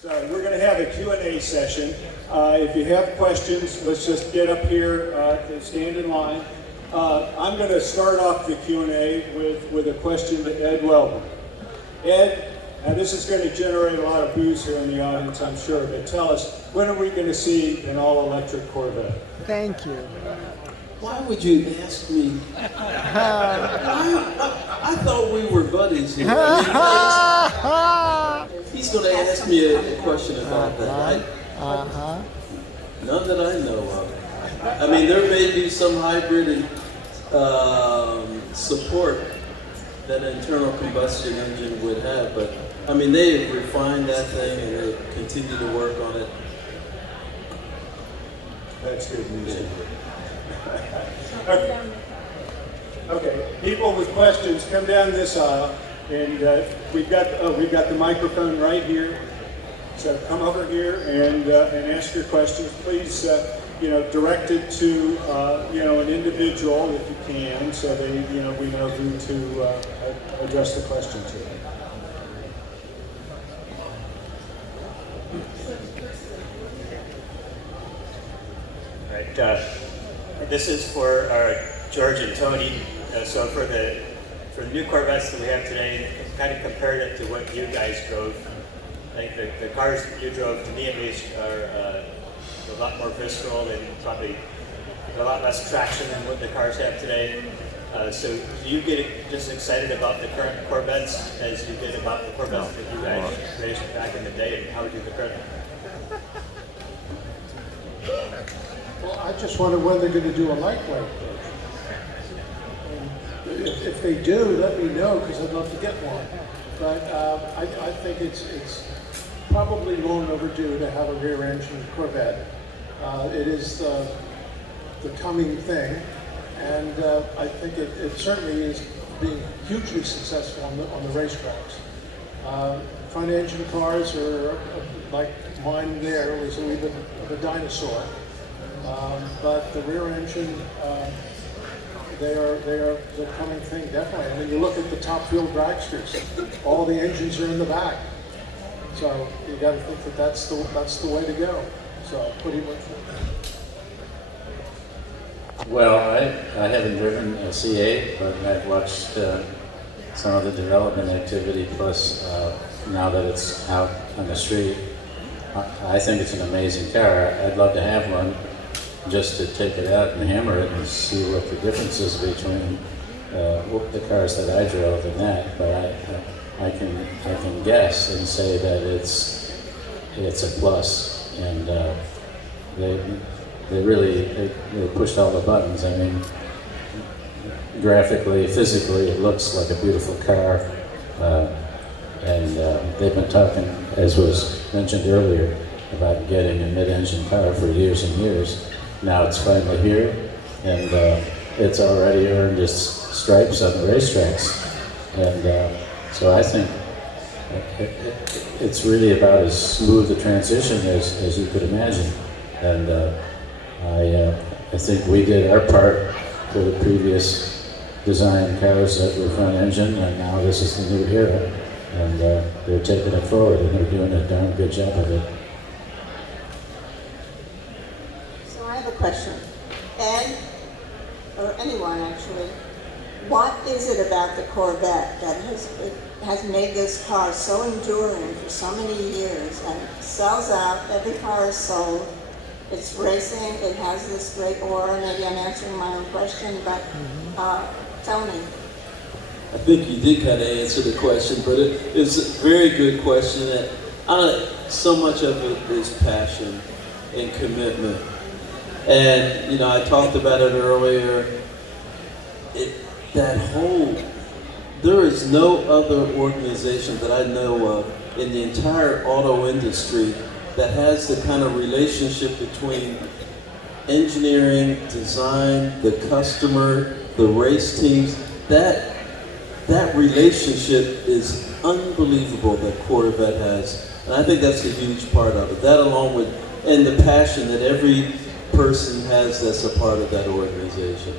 So we're going to have a Q&A session. If you have questions, let's just get up here, stand in line. I'm going to start off the Q&A with a question to Ed Wellborn. Ed, now this is going to generate a lot of views here in the audience, I'm sure, but tell us, when are we going to see an all-electric Corvette? Thank you. Why would you ask me? I thought we were buddies here. He's going to ask me a question about that, right? None that I know of. I mean, there may be some hybrid support that an internal combustion engine would have, but I mean, they have refined that thing and they continue to work on it. That's good news. Okay, people with questions, come down this aisle, and we've got the microphone right here. So come over here and ask your questions. Please, direct it to an individual if you can, so they we know who to address the question to. All right. This is for George and Tony. So for the new Corvettes that we have today, kind of compared it to what you guys drove. I think the cars you drove, to me at least, are a lot more visceral and probably a lot less traction than what the cars have today. So do you get just excited about the current Corvettes as you did about the Corvettes that you guys raced back in the day, and how would you compare them? Well, I just wonder when they're going to do a lightweight version. If they do, let me know, because I'd love to get one. But I think it's probably long overdue to have a rear-engine Corvette. It is the coming thing, and I think it certainly is being hugely successful on the racetracks. Front-engine cars are like mine. There was a little bit of a dinosaur. But the rear engine, they're the coming thing, definitely. I mean, you look at the top fuel dragsters, all the engines are in the back. So you got to think that that's the way to go. So pretty much. Well, I haven't driven a C8, but I've watched some of the development activity. Plus, now that it's out on the street, I think it's an amazing car. I'd love to have one, just to take it out and hammer it and see what the difference is between the cars that I drove and that. But I can guess and say that it's a plus, and they really pushed all the buttons. I mean, graphically, physically, it looks like a beautiful car, and they've been talking, as was mentioned earlier, about getting a mid-engine car for years and years. Now it's finally here, and it's already earned its stripes on the racetracks. And so I think it's really about as smooth a transition as you could imagine. And I think we did our part for the previous design cars that were front engine, and now this is the new era. And they're taking it forward, and they're doing a darn good job of it. I have a question. Ed, or anyone actually, what is it about the Corvette that has made this car so enduring for so many years and sells out? Every car is sold. It's racing. It has this great aura. Maybe I'm answering my own question, but tell me. I think you did kind of answer the question, but it's a very good question. That so much of it is passion and commitment. And, I talked about it earlier, there is no other organization that I know of in the entire auto industry that has the kind of relationship between engineering, design, the customer, the race teams. That relationship is unbelievable that Corvette has. And I think that's a huge part of it. That along with, and the passion that every person has that's a part of that organization.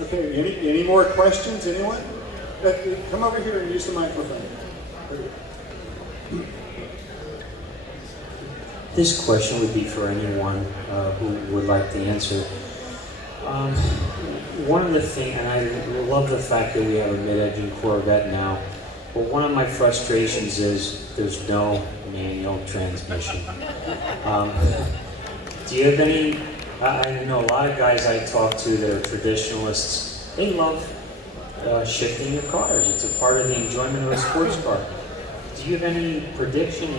Okay, any more questions, anyone? Come over here and use the microphone. This question would be for anyone who would like to answer. One of the things, and I love the fact that we have a mid-engine Corvette now, but one of my frustrations is there's no manual transmission. Do you have any, I know a lot of guys I talk to that are traditionalists, they love shifting your cars. It's a part of the enjoyment of a sports car. Do you have any prediction,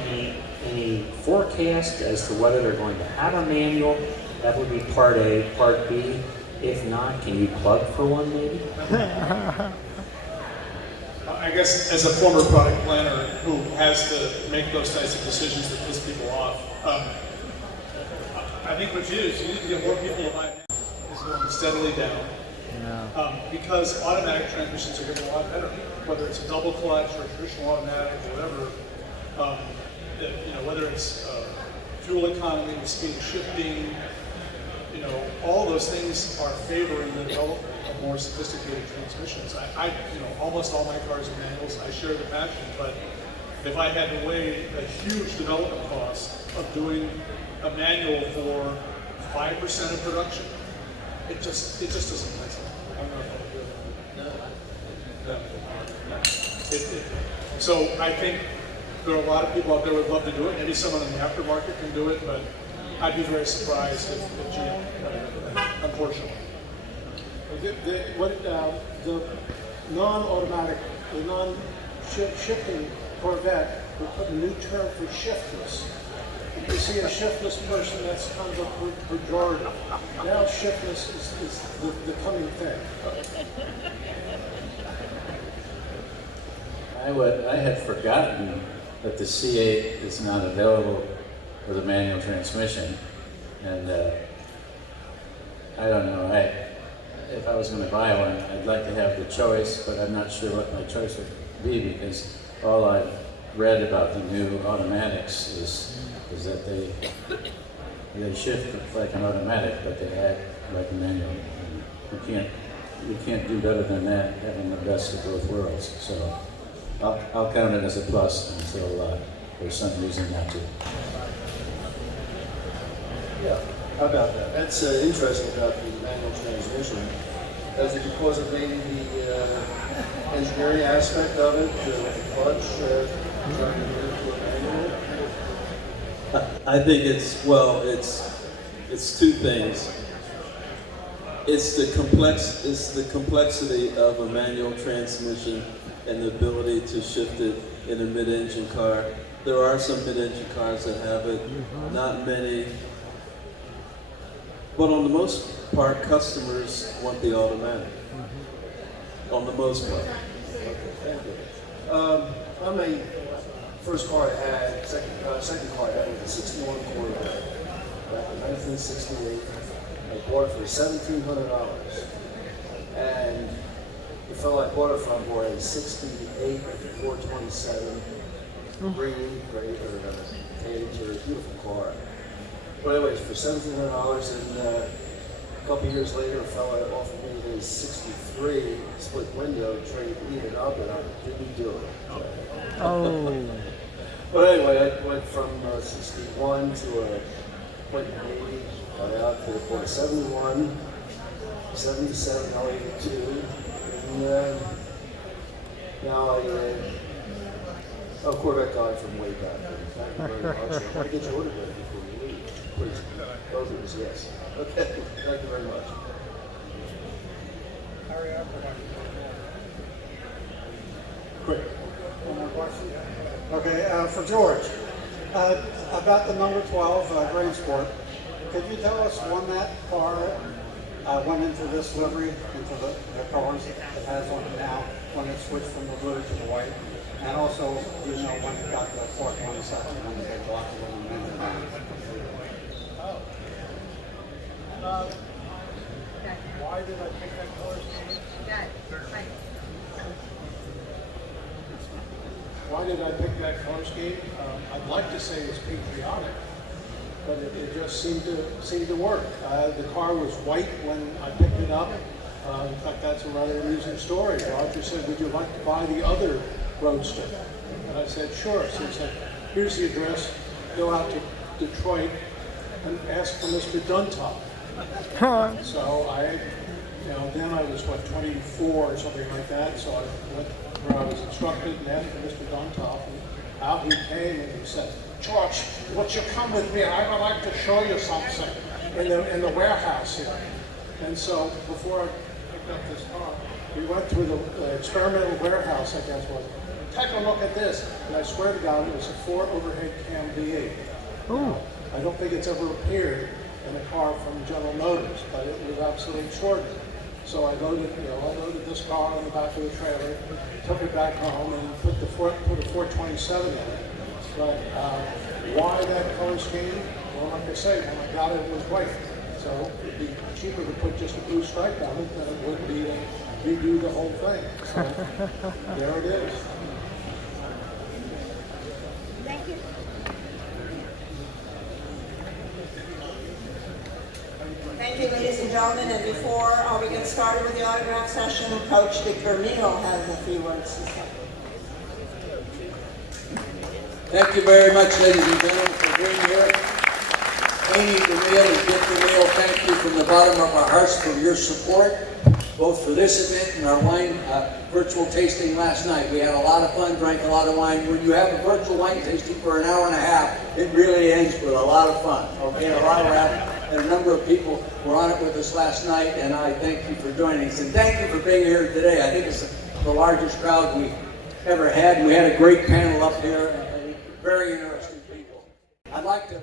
any forecast as to whether they're going to have a manual? That would be part A. Part B, if not, can you plug for one maybe? I guess as a former product planner who has to make those types of decisions that piss people off, I think what you do is you need to get more people to buy manual. It's going steadily down. Because automatic transmissions are getting a lot better, whether it's a double clutch or a traditional automatic or whatever. Whether it's fuel economy, the speed of shifting, all those things are favoring the development of more sophisticated transmissions. Almost all my cars are manuals. I share the passion, but if I had to weigh a huge development cost of doing a manual for 5% of production, it just doesn't make sense. I don't know if I'll do it. So I think there are a lot of people out there who would love to do it. Maybe someone in the aftermarket can do it, but I'd be very surprised if GM, unfortunately. The non-automatic, the non-shifting Corvette, we put a new term for shiftless. If you see a shiftless person, that's kind of a pejorative. Now shiftless is the coming thing. I had forgotten that the C8 is not available with a manual transmission, and I don't know. If I was going to buy one, I'd like to have the choice, but I'm not sure what my choice would be because all I've read about the new automatics is that they shift like an automatic, but they act like a manual. And you can't do better than that, having the best of both worlds. So I'll count it as a plus until there's some reason not to. Yeah, how about that? That's interesting about the manual transmission. Is it because of maybe the engineering aspect of it, the clutch, turning it into a manual? I think it's two things. It's the complexity of a manual transmission and the ability to shift it in a mid-engine car. There are some mid-engine cars that have it, not many. But on the most part, customers want the automatic. On the most part. Okay, thank you. On my first car I had, second car I had was a 61 Corvette back in 1968. I bought it for $1,700. And the fellow I bought it from bought a 68 427 green, great, or interior, beautiful car. But anyways, for $1,700, and a couple years later, a fellow offered me his 63 split window, trade it up, and I didn't do it. Oh. But anyway, I went from 61 to went 80, got out to the 71, 77, now 82, and now Corvette guy from way back. Thank you very much. I want to get your order ready before you leave. Please. Both of us, yes. Okay, thank you very much. Quick. One more question? Okay, for George, about the number 12 Grand Sport, could you tell us when that car went into this livery, into the cars it has on it now, when it switched from the blue to the white? And also, do you know when it got the 427, when the big block of amended? Why did I pick that color scheme? Why did I pick that color scheme? I'd like to say it's patriotic, but it just seemed to work. The car was white when I picked it up. In fact, that's a rather amusing story. Roger said, would you like to buy the other Roadster? And I said, sure. So he said, here's the address. Go out to Detroit and ask for Mr. Duntop. So then I was, 24 or something like that. So I went where I was instructed and asked for Mr. Duntop. And out he came and he said, George, would you come with me? I would like to show you something in the warehouse here. And so before I picked up this car, we went through the experimental warehouse, I guess was. Take a look at this. And I swear to God, it was a 4 overhead cam V8. I don't think it's ever appeared in a car from General Motors, but it was absolutely extraordinary. So I loaded this car on the back of the trailer, took it back home, and put a 427 in it. But why that color scheme? Well, like I say, when I got it, it was white. So it'd be cheaper to put just a blue stripe on it than it would be to redo the whole thing. So there it is. Thank you. Thank you, ladies and gentlemen. And before we get started with the autograph session, Coach Dick Vermeil has a few words to say. Thank you very much, ladies and gentlemen, for being here. Amy Vermeil and Dick Vermeil, thank you from the bottom of our hearts for your support, both for this event and our wine virtual tasting last night. We had a lot of fun, drank a lot of wine. When you have a virtual wine tasting for an hour and a half, it really ends with a lot of fun. Okay, a lot of laughter. And a number of people were on it with us last night, and I thank you for joining us. And thank you for being here today. I think it's the largest crowd we've ever had. We had a great panel up here, and very interesting people. I'd like to